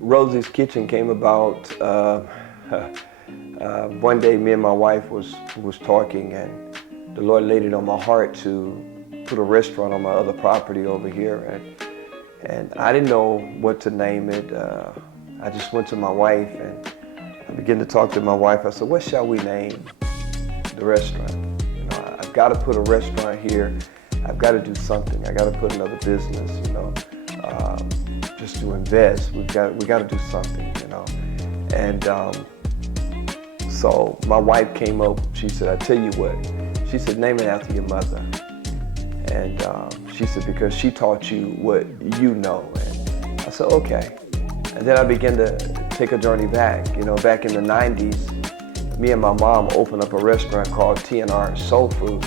Rosie's Kitchen came about one day. Me and my wife was talking, and the Lord laid it on my heart to put a restaurant on my other property over here, and I didn't know what to name it. I just went to my wife and I began to talk to my wife. I said, "What shall we name the restaurant? You know, I've got to put a restaurant here. I've got to do something. I got to put another business. You know." Just to invest, we got to do something, you know. And so my wife came up. She said, "I tell you what," she said, "name it after your mother." And she said, "because she taught you what you know." And I said, "Okay." And then I began to take a journey back. You know, back in the 90s, me and my mom opened up a restaurant called T&R Soul Food,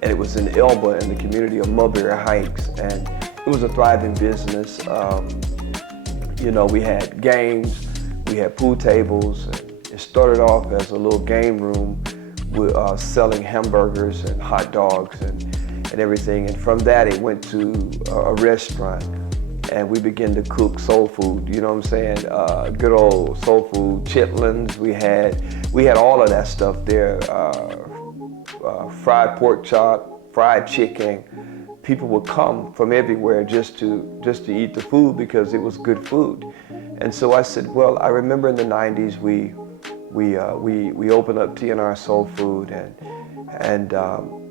and it was in Elba in the community of Mulberry Heights, and it was a thriving business. You know, we had games, we had pool tables, and it started off as a little game room with selling hamburgers and hot dogs and everything. And from that, it went to a restaurant, and we began to cook soul food. You know what I'm saying? Good old soul food, chitlins. We had all of that stuff there. Fried pork chop, fried chicken. People would come from everywhere just to eat the food because it was good food. And so I said, well, I remember in the 90s we opened up T&R Soul Food,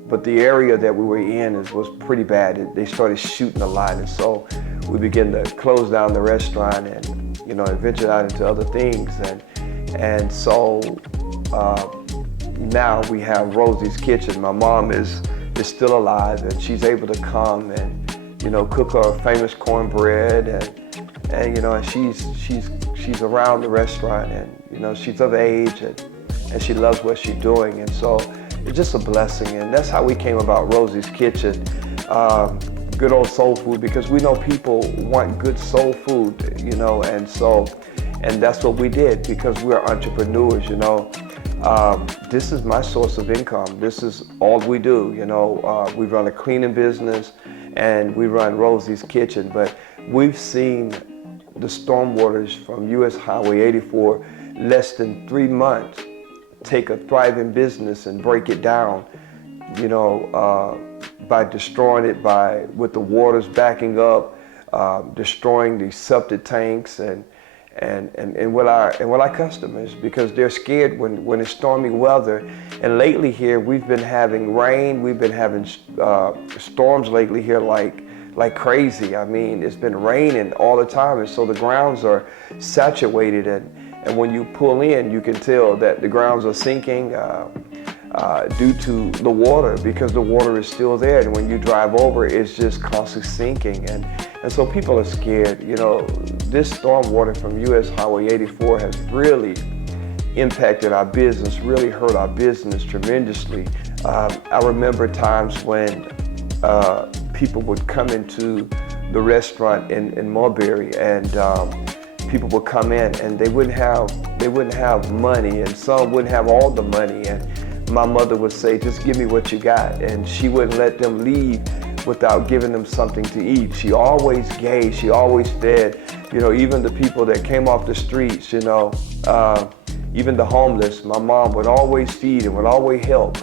but the area that we were in was pretty bad. They started shooting a lot, and so we began to close down the restaurant and, you know, and venture out into other things. And so now we have Rosie's Kitchen. My mom is still alive, and she's able to come and, you know, cook her famous cornbread, and you know, and she's around the restaurant, and, you know, she's of age, and she loves what she's doing, and so it's just a blessing. And that's how we came about Rosie's Kitchen, good old soul food, because we know people want good soul food, you know, and that's what we did, because we're entrepreneurs, you know. This is my source of income. This is all we do, you know. We run a cleaning business and we run Rosie's Kitchen, but we've seen the stormwaters from US Highway 84 less than 3 months take a thriving business and break it down, you know, by destroying it, with the waters backing up, destroying the septic tanks and with our customers, because they're scared when it's stormy weather. And lately here we've been having rain, we've been having storms lately here like crazy. I mean, it's been raining all the time, and so the grounds are saturated, and when you pull in, you can tell that the grounds are sinking due to the water, because the water is still there, and when you drive over, it's just constantly sinking, and so people are scared. You know, this storm water from US Highway 84 has really impacted our business, really hurt our business tremendously. I remember times when people would come into the restaurant in Mulberry, and people would come in and they wouldn't have money, and some wouldn't have all the money, and my mother would say, "Just give me what you got," and she wouldn't let them leave without giving them something to eat. She always gave, she always fed, you know, even the people that came off the streets, you know, even the homeless. My mom would always feed and would always help.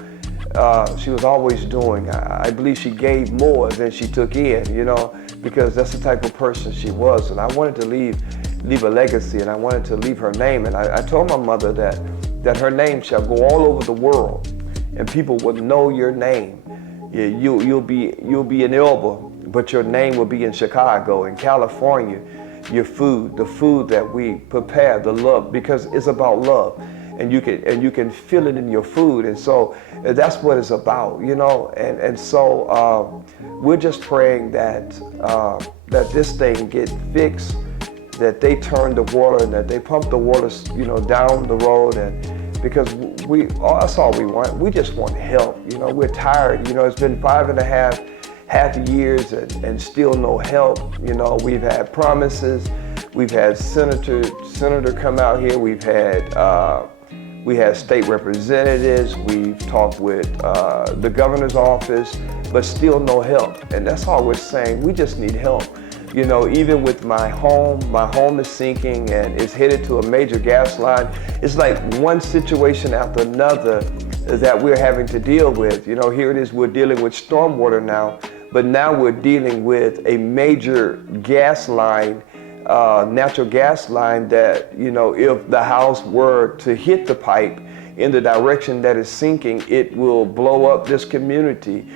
She was always doing. I believe she gave more than she took in, you know, because that's the type of person she was. And I wanted to leave a legacy, and I wanted to leave her name. And I told my mother that her name shall go all over the world, and people will know your name. Yeah, you'll be in Elba, but your name will be in Chicago, in California. Your food, the food that we prepare, the love, because it's about love, and you can feel it in your food, and so that's what it's about, you know. And so we're just praying that this thing get fixed, that they turn the water, and that they pump the water, you know, down the road, and because that's all we want. We just want help, you know. We're tired, you know. It's been 5.5 years and still no help, you know. We've had promises. We've had senator come out here. We had state representatives. We've talked with the governor's office, but still no help. And that's all we're saying. We just need help. You know, even with my home is sinking and it's headed to a major gas line. It's like one situation after another that we're having to deal with. You know, here it is, we're dealing with stormwater now, but now we're dealing with a major gas line, natural gas line that, you know, if the house were to hit the pipe in the direction that is sinking, it will blow up this community.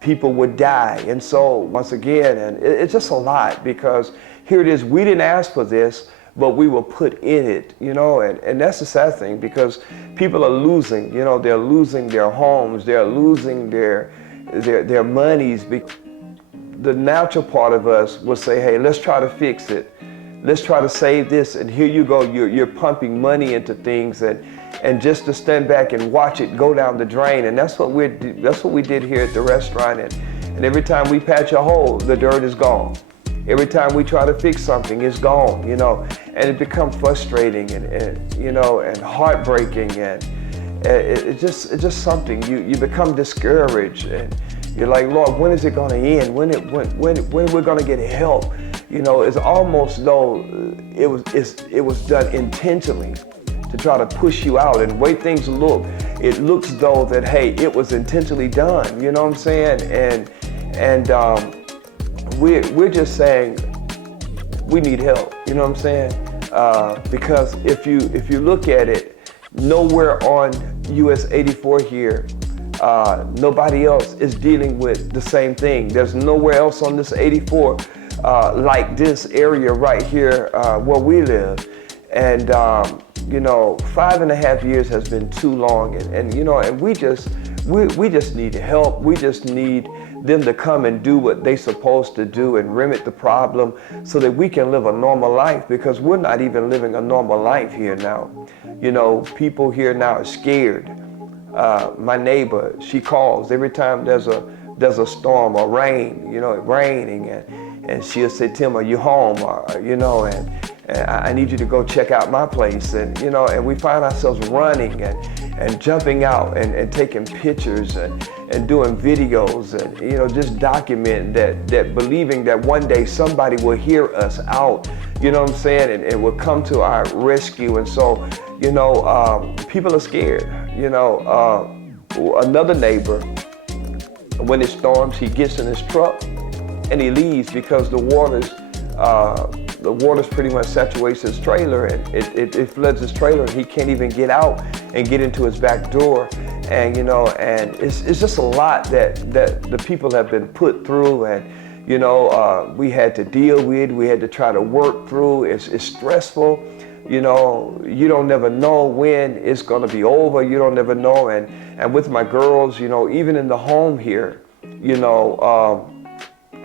People would die. And so once again, and it's just a lot, because here it is, we didn't ask for this, but we were put in it, you know, and that's the sad thing, because people are losing, you know, they're losing their homes, they're losing their monies. The natural part of us will say, hey, let's try to fix it. Let's try to save this. And here you go, you're pumping money into things, and just to stand back and watch it go down the drain. And that's what we did here at the restaurant. And every time we patch a hole, the dirt is gone. Every time we try to fix something, it's gone, you know, and it becomes frustrating and you know, and heartbreaking, and it's just something. You become discouraged, and you're like, Lord, when is it going to end? When we're going to get help? You know, it's almost though it was done intentionally to try to push you out. And the way things look, it looks though that, hey, it was intentionally done. You know what I'm saying? And we're just saying we need help. You know what I'm saying? Because if you look at it, nowhere on US 84 here, nobody else is dealing with the same thing. There's nowhere else on this 84 like this area right here where we live. And you know, 5.5 years has been too long, and you know, and we just need help. We just need them to come and do what they're supposed to do and remedy the problem so that we can live a normal life, because we're not even living a normal life here now. You know, people here now are scared. My neighbor, she calls every time there's a storm or rain, you know, raining, and she'll say, Tim, are you home? Or, you know, and I need you to go check out my place. And, you know, and we find ourselves running and jumping out and taking pictures and doing videos and, you know, just documenting that believing that one day somebody will hear us out, you know what I'm saying, and will come to our rescue. And so, you know, people are scared. You know, another neighbor, when it storms, he gets in his truck and he leaves because the water's pretty much saturates his trailer, and it floods his trailer, and he can't even get out and get into his back door. And you know, and it's just a lot that the people have been put through, and you know, we had to deal with, we had to try to work through. It's stressful. You know, you don't never know when it's gonna be over. You don't never know. And with my girls, you know, even in the home here, you know,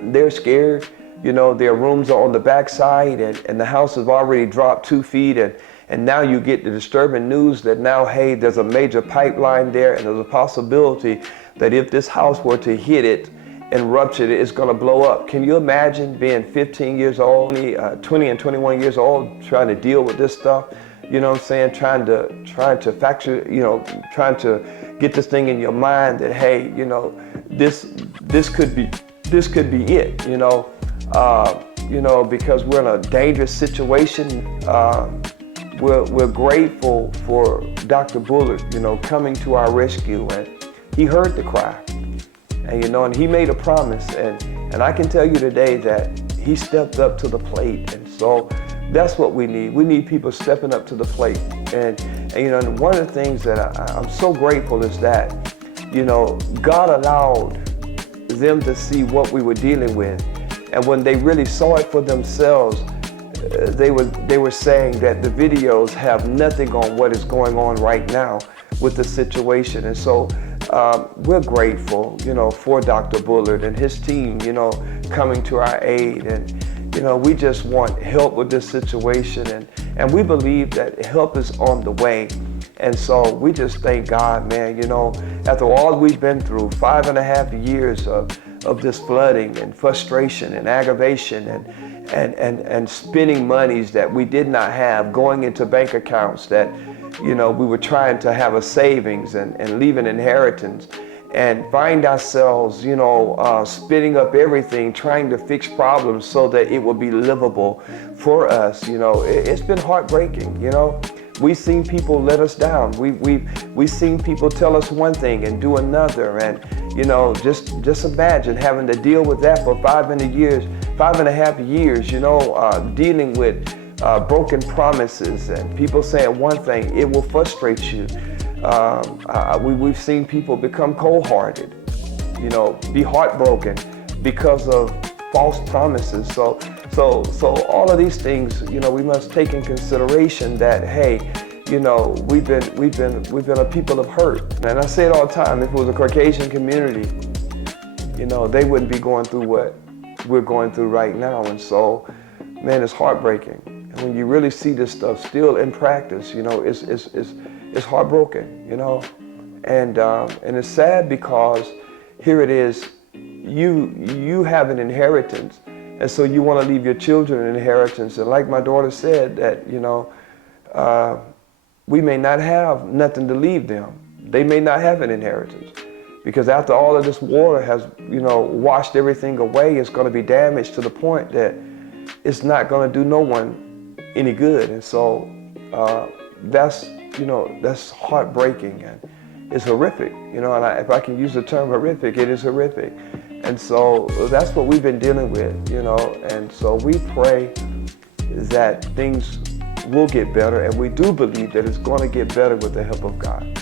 they're scared. You know, their rooms are on the backside, and the house has already dropped 2 feet, and now you get the disturbing news that now, hey, there's a major pipeline there, and there's a possibility that if this house were to hit it and rupture it, it's gonna blow up. Can you imagine being 15 years old, 20 and 21 years old, trying to deal with this stuff? You know what I'm saying? Trying to factor, you know, trying to get this thing in your mind that, hey, you know, this could be it, you know. You know, because we're in a dangerous situation. We're grateful for Dr. Bullard, you know, coming to our rescue, and he heard the cry, and you know, and he made a promise, and I can tell you today that he stepped up to the plate. And so that's what we need. We need people stepping up to the plate, and you know, and one of the things that I'm so grateful is that, you know, God allowed them to see what we were dealing with. And when they really saw it for themselves, they were saying that the videos have nothing on what is going on right now with the situation. And so we're grateful, you know, for Dr. Bullard and his team, you know, coming to our aid. And, you know, we just want help with this situation. And we believe that help is on the way. And so we just thank God, man, you know, after all we've been through, 5.5 years of this flooding and frustration and aggravation and spending monies that we did not have, going into bank accounts that, you know, we were trying to have a savings and leave an inheritance. and find ourselves, spitting up everything, trying to fix problems so that it will be livable for us. It's been heartbreaking. We've seen people let us down. We've seen people tell us one thing and do another, and just imagine having to deal with that for 5.5 years. Dealing with broken promises and people saying one thing, it will frustrate you. We've seen people become cold-hearted, be heartbroken because of false promises. So all of these things, we must take in consideration that, hey, we've been a people of hurt. And I say it all the time, if it was a Caucasian community, they wouldn't be going through what we're going through right now. And so, man, it's heartbreaking. And when you really see this stuff still in practice, it's heartbroken, and it's sad because here it is, you have an inheritance, and so you want to leave your children an inheritance. And like my daughter said, that we may not have nothing to leave them. They may not have an inheritance because after all of this water has washed everything away, it's going to be damaged to the point that it's not going to do no one any good. And so that's heartbreaking and it's horrific, and if I can use the term horrific, it is horrific. And so that's what we've been dealing with, and so we pray that things will get better, and we do believe that it's going to get better with the help of God.